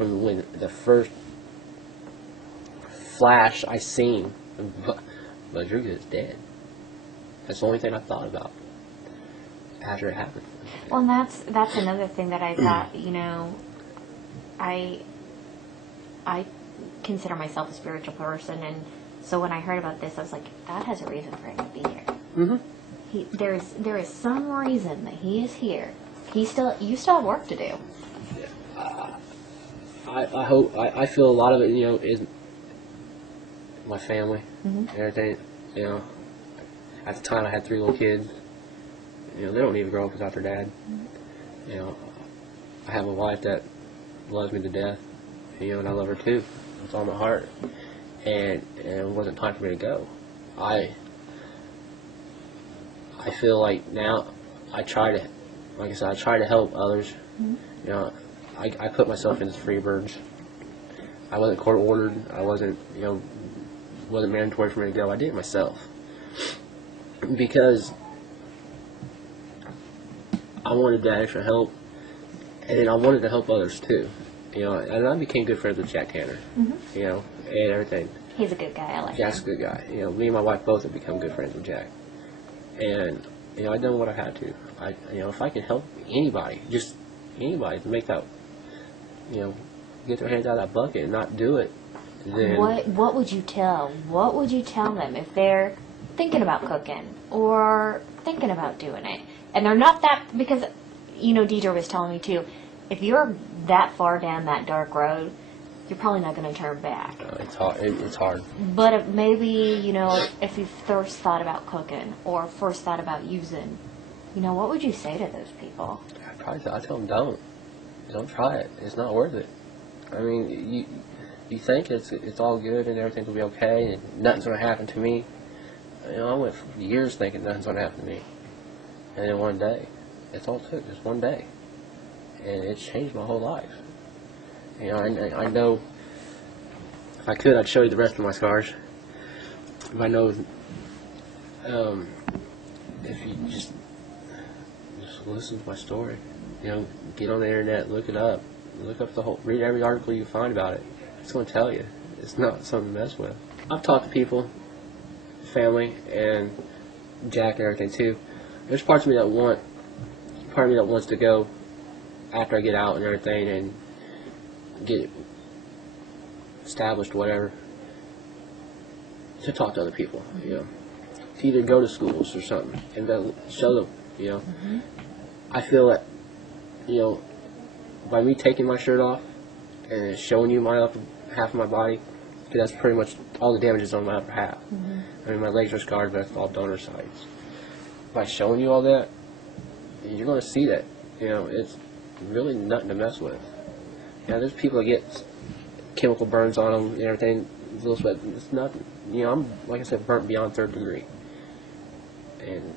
from when the first flash I seen, but your is dead. That's the only thing I thought about after it happened. Well, and that's another thing that I thought, you know, I consider myself a spiritual person, and so when I heard about this, I was like, God has a reason for him to be here. Mm-hmm. There is some reason that he is here. You still have work to do. I hope, I feel a lot of it, you know, is my family, everything, you know. At the time I had 3 little kids, you know, they don't need to grow up without their dad. You know, I have a wife that loves me to death, you know, and I love her too. It's all in my heart. And it wasn't time for me to go. I feel like now I try to, like I said, I try to help others. You know, I put myself in as Freebirds. I wasn't court ordered. I wasn't, you know, wasn't mandatory for me to go. I did it myself because I wanted that extra help, and I wanted to help others too. You know, and I became good friends with Jack Tanner. You know, and everything. He's a good guy. I like him. Jack's a good guy. You know, me and my wife both have become good friends with Jack, and you know, I done what I had to. You know, if I can help anybody, just anybody, to make that, you know, get their hands out of that bucket and not do it, then what would you tell them if they're thinking about cooking or thinking about doing it, and they're not that, because, you know, Deidre was telling me too, if you're that far down that dark road, you're probably not going to turn back. it's hard. It's hard. But if maybe, you know, if you first thought about cooking or first thought about using, you know, what would you say to those people? I tell them don't try it. It's not worth it. I mean, you think it's all good and everything will be okay and nothing's going to happen to me. You know, I went for years thinking nothing's going to happen to me, and then one day, it's all it took, just one day, and it's changed my whole life. You know, I know if I could, I'd show you the rest of my scars. If I know, if you just listen to my story, you know, get on the internet, look it up, look up read every article you find about it. It's going to tell you. It's not something to mess with. I've talked to people, family, and Jack and everything too. There's parts of me that wants to go after I get out and everything and get established, whatever, to talk to other people, you know, to either go to schools or something and then show them, you know. I feel that, you know, by me taking my shirt off and showing you my upper half of my body, because that's pretty much all the damage is on my upper half. I mean, my legs are scarred, but that's all donor sites. By showing you all that, you're going to see that, you know, it's really nothing to mess with. You know, there's people that get chemical burns on them and everything, little sweat. It's nothing. You know, I'm, like I said, burnt beyond 3rd degree. And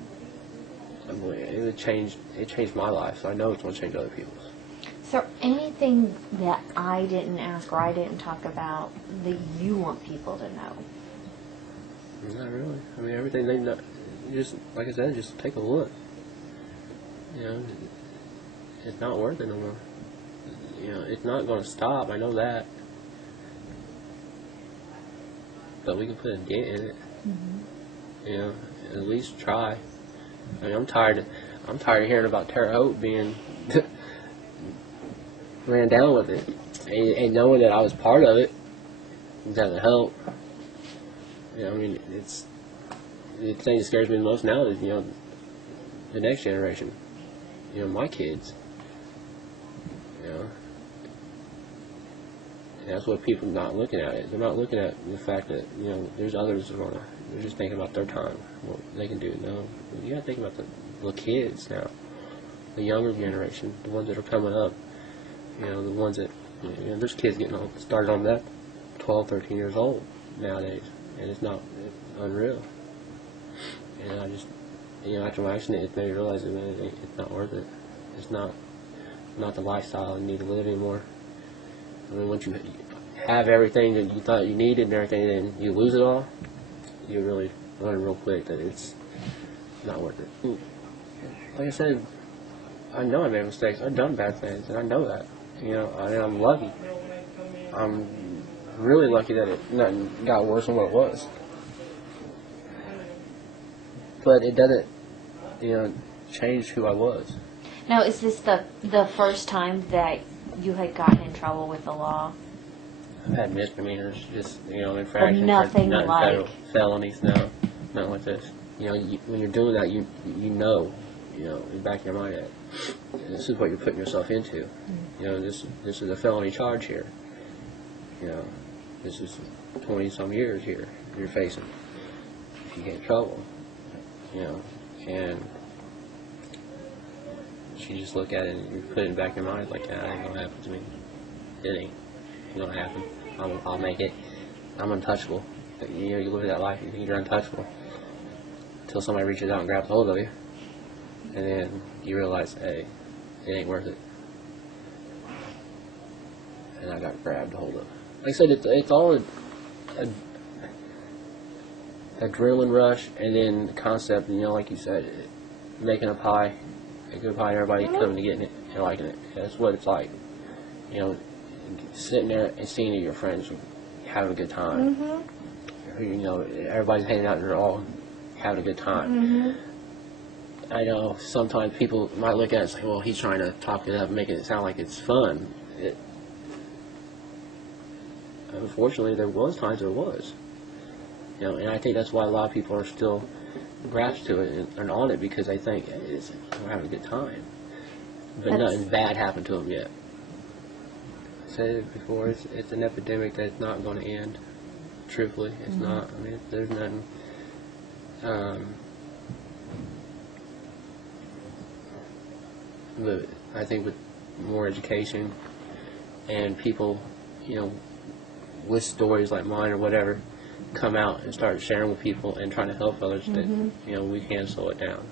it changed my life, so I know it's going to change other people's. So anything that I didn't ask or I didn't talk about that you want people to know? Not really. I mean, everything they know, just, like I said, just take a look. You know, it's not worth it no more. You know, it's not going to stop, I know that. But we can put a dent in it. You know, at least try. I mean, I'm tired of hearing about Terre Haute being ran down with it, and knowing that I was part of it doesn't help. You know, I mean, the thing that scares me the most now is, you know, the next generation. You know, my kids. You know, and that's what people are not looking at it. They're not looking at the fact that, you know, there's others that are they're just thinking about their time, what they can do. No, you got to think about the kids now, the younger generation, the ones that are coming up. You know, the ones that, you know, there's kids getting started on that 12, 13 years old nowadays, and it's unreal. And I just, you know, after my accident, it made me realize that, man, it's not worth it. It's not the lifestyle you need to live anymore. I mean, once you have everything that you thought you needed and everything, and you lose it all, you really learn real quick that it's not worth it. Like I said, I know I made mistakes. I've done bad things, and I know that. You know, I mean, I'm lucky. I'm really lucky that nothing got worse than what it was. But it doesn't, change who I was. Now, is this the first time that you had gotten in trouble with the law? I've had misdemeanors, just, infractions. But nothing not like... federal felonies, no. Nothing like this. When you're doing that, you know, in the back of your mind that this is what you're putting yourself into. This is a felony charge here. This is 20-some years here you're facing if you get in trouble. And you just look at it and you put it in the back of your mind like, that ain't gonna happen to me. It ain't gonna happen. I'll make it. I'm untouchable. You live that life, you think you're untouchable until somebody reaches out and grabs hold of you, and then you realize, hey, it ain't worth it. And I got grabbed hold of. Like I said, it's all a adrenaline rush, and then the concept, like you said, making a pie, a good pie, everybody coming to getting it and liking it. That's what it's like. Sitting there and seeing your friends having a good time. Everybody's hanging out and they're all having a good time. I know sometimes people might look at it and say, well, he's trying to talk it up, making it sound like it's fun. Unfortunately, there was times there was. And I think that's why a lot of people are still grasped to it and on it, because they think we're having a good time. But nothing bad happened to them yet. I said it before, it's an epidemic that's not going to end. Truthfully, it's not. I mean, there's nothing. But I think with more education and people, with stories like mine or whatever, come out and start sharing with people and trying to help others, that we can slow it down.